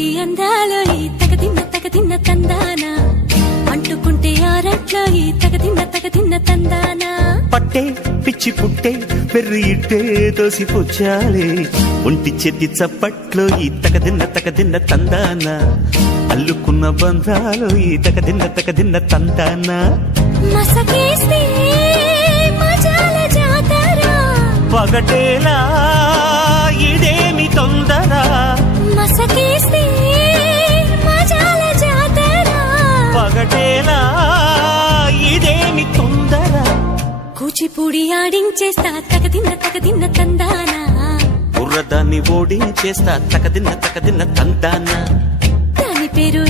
కోటి అందాలో ఈ తగదిన్న తందాన అంటుకుంటే ఆరట్లో ఈ తగదిన్న తందాన పట్టే పిచ్చి పుట్టే పెర్రి ఇట్టే తోసిపుచ్చాలే ఒంటి చేతి చప్పట్లో ఈ తగదిన్న తందాన అల్లుకున్న బంధాలు ఈ తగదిన్న తందాన మసకేస్తే మజాల జాతర పగటేలా ఇదేమి తొందర మసకేస్తే మజాల జాతర పగటేలా ఇదేమి తొందర కూచిపూడి ఆడించేస్తా తగదిన్న తందాన బుర్రదాన్ని ఓడించేస్తా తగదిన్న తందాన దాని పేరు